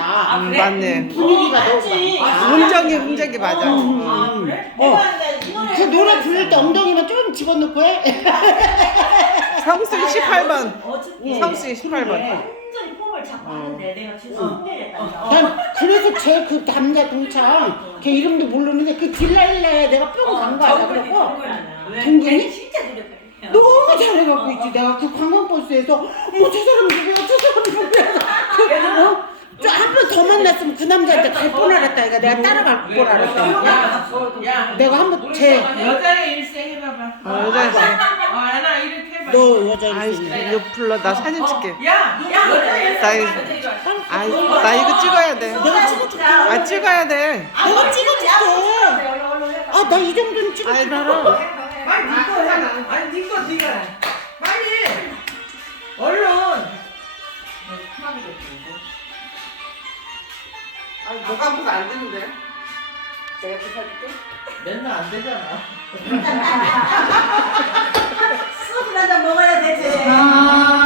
맞는다. 음, 맞네. 분위기가 너무 맞지? 맞아. 음정이 음정이 맞아. 아 그래? 어. 이 노래 그 노래 부를 때 엉덩이만 좀 집어넣고 해. 성수 18번. 어저께 성수 18번. 완전히 폼을 잡고 하는데 내가 지금 성대했다니까 난 그래서 제 그 남자 동창 걔 이름도 모르는데 그 딜랄라에 내가 뿅간거 알아 그러고 동균이? 진짜 노력해 너무 잘해갖고 있지 내가 그 관광버스에서 어머 저 사람 누구야 저 사람 누구야 어? 저 한 번 더 만났으면 그 남자한테 갈 뻔 알았다 이가 내가 따라갈 뻔 알았다 야, 내가 한번 제 여자의 일생 해봐봐. 어, 여자 일생. 어, 하나 이렇게 해봐. 너 여자 아이 이거 불러 나 사진 찍게. 야, 야, 여자의 일생. 나 이거- 해봐, 이거. 아이 나 이거 찍어야 돼. 내가 찍어줄게 아 찍어야 돼. 내가 찍어줄게 아 나 이 정도는 찍을 줄 알아 빨리 네 거잖아. 아니 네 거, 네가. 빨리. 얼른. 아니 뭐가 아파서 안 되는데. 맨날 안 되잖아. 술을 한잔 먹어야 되지 참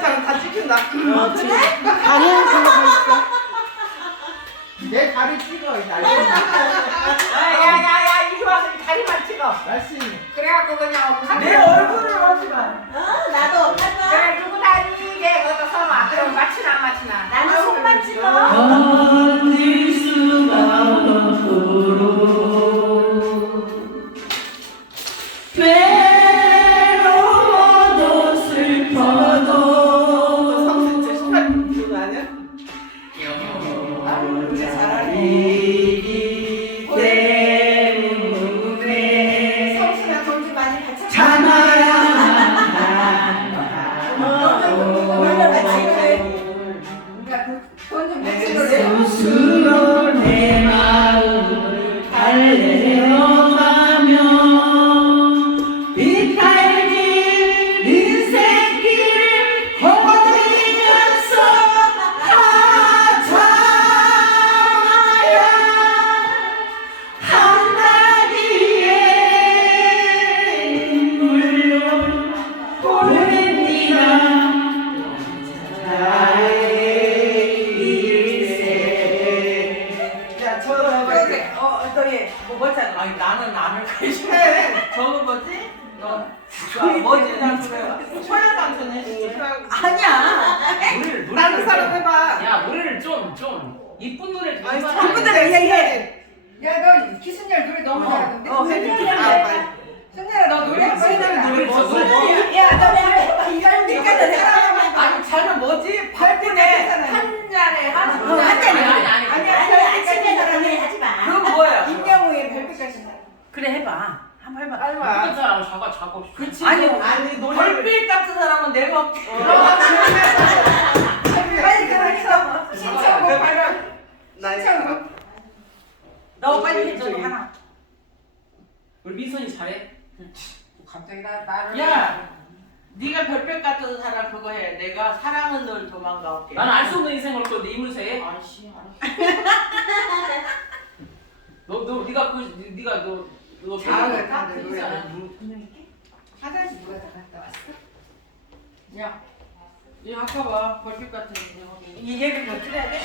사람 다 찍힌다. 아니야 그거 있어 내 다리 찍어. 이 다리. 야야야야 이리 와서 이 다리만 찍어. 날씨. 그래갖고 그냥 내 얼굴을 하지 마. 어 나도 할까? 그래 누구 다리 이게 거기다 써놔. 그럼 맞추나 안 맞추나. 나는 손만 찍어. 견딜 수가 없도록 여 이쁜 노래 좀 아니 해봐. 이분들 얘기해. 야너 기순열 노래 너무 잘하던데. 어, 해. 아, 빨리. 순열아 너 노래 한번 해봐. 노래 뭐, 뭐? 뭐? 야너 해봐. 이거 니까지 해봐. 아니 자는 뭐지? 팔분에 한 잔에 한 어, 한 잔에. 아니 아니 아니. 아니 아침에 그러면 하지 마. 그거 뭐야? 임영웅의 별빛까지. 그래 해봐. 한번 해봐. 이쁜. 사람 자고. 그치. 아니, 아니 별빛 같은 사람은 내가 아, 네, 그래. 화장실 누가 다 갔다 왔어? 야, 이 아까 봐 벌집 같은 데 이게 뭐 틀어야 돼?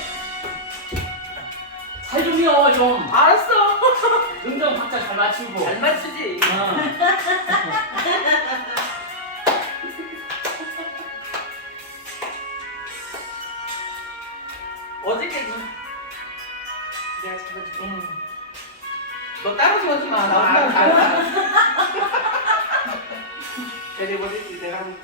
잘좀 이어 좀. 알았어. 음정 박자 잘 맞추고. 잘 맞추지. 어저께 좀 내가 저거 좀. 응. 너 따로 주웠지 마. 나 혼자 아, 잘 데리고 있지 내가 하는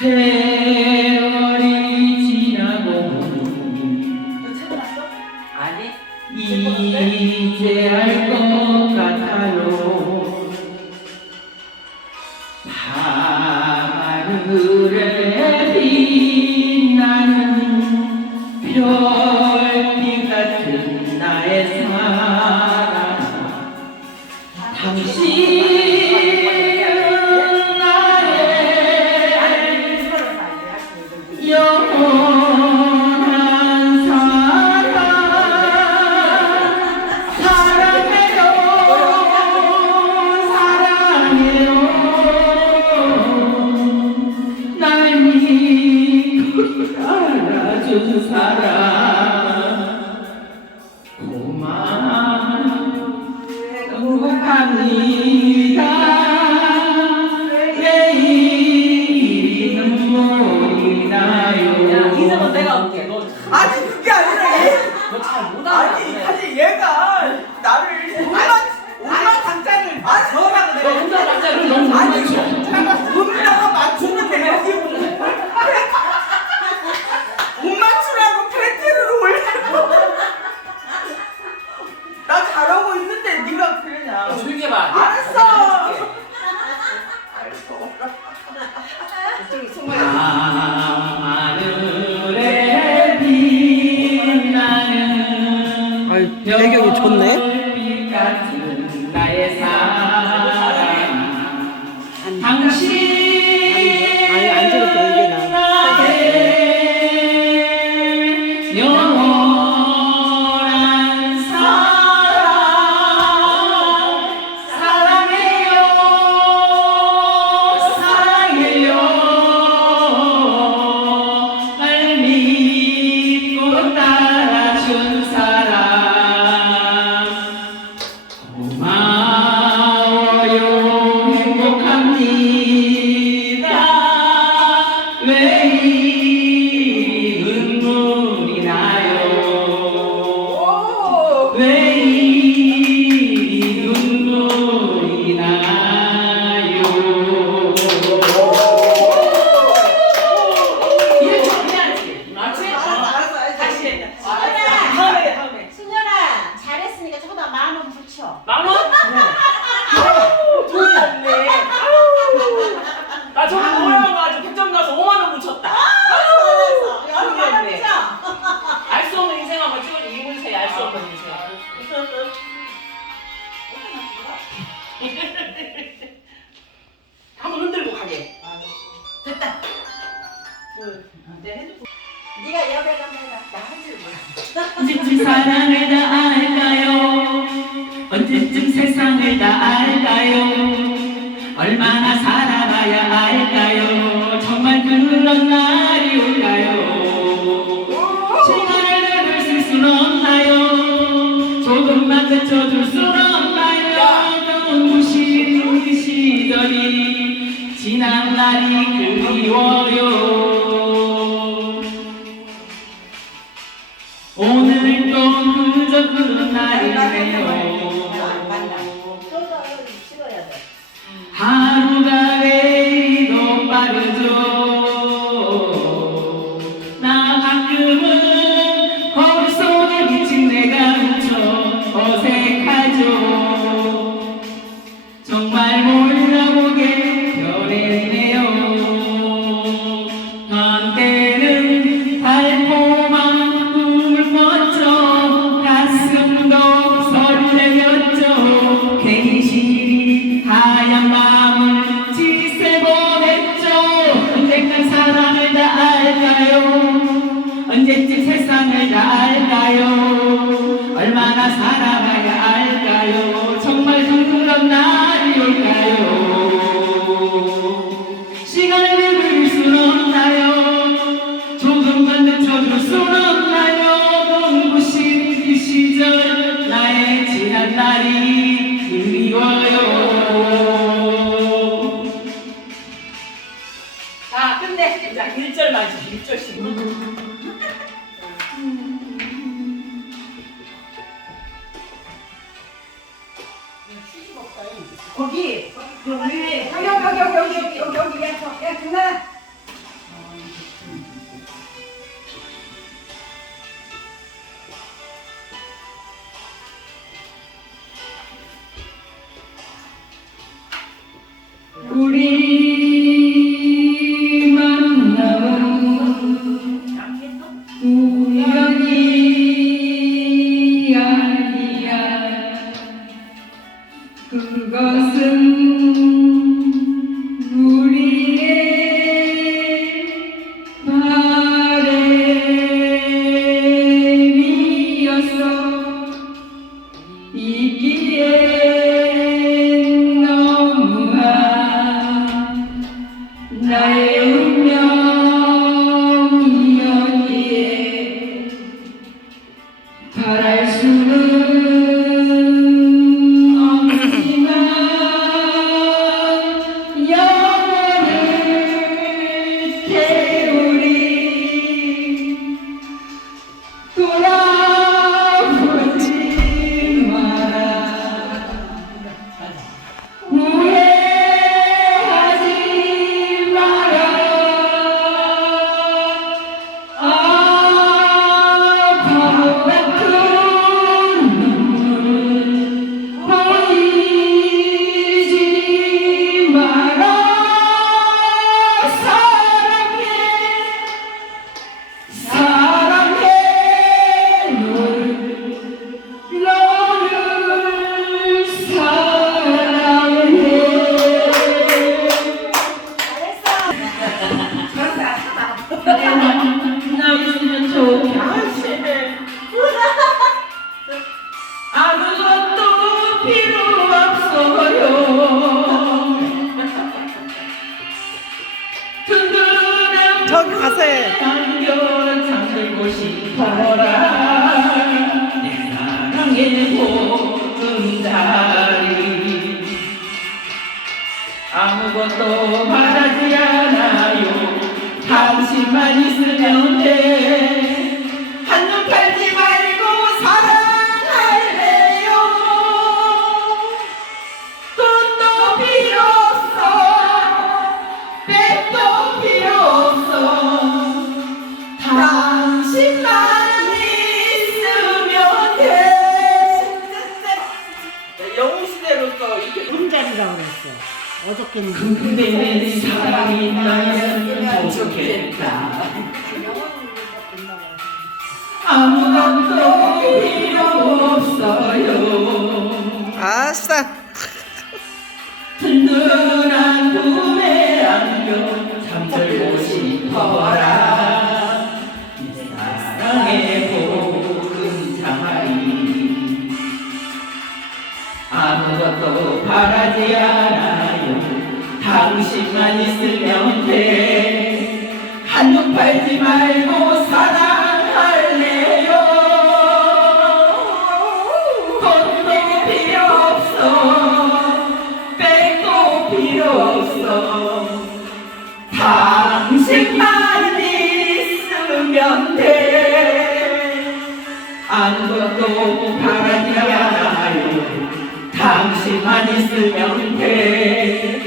Hey. 남자로 너무 아니, 이제 핸드폰 네가 여배 가면 나한줄 몰라. 언제쯤 그 사랑을 다 알까요? 언제쯤 세상을 다 알까요? 얼마나 살아봐야 알까요? 정말 그런 날이 올까요? 시간을 내볼 수순 없나요? 조금만 늦춰줄 순 없나요? 너무 무시시더니 지난 날이 그리워요. 그 언제쯤 세상을 다 알까요? 얼마나 살아가 거기 여기 여기 여기 여기 여기 여기 여기 야, 저, 야 그만 우리 아싸. 든든한 꿈에 안겨 잠들고 싶어라. 내 사랑의 보금자리. 아무것도 바라지 않아요. 당신만 있으면 돼. 한눈 팔지 말고 한 것도 바라지 않아요. 당신만 있으면 돼.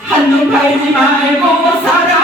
한눈 팔지 말고 살아.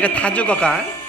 여기가 다 죽어가.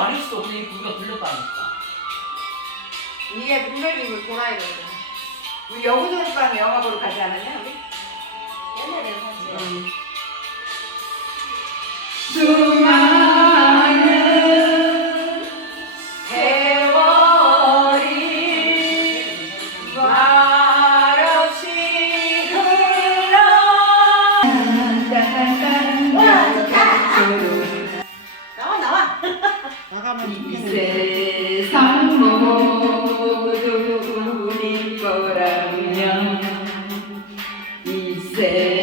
말일 수도 없네. 우리가 불렀다니까. 이게 블랙이고 도라이거든. 우리 여고졸업반 영화 보러 가지 않았냐 우리? 옛날에 사실. 살아가는 세상 모두 우리 거라면 이 세상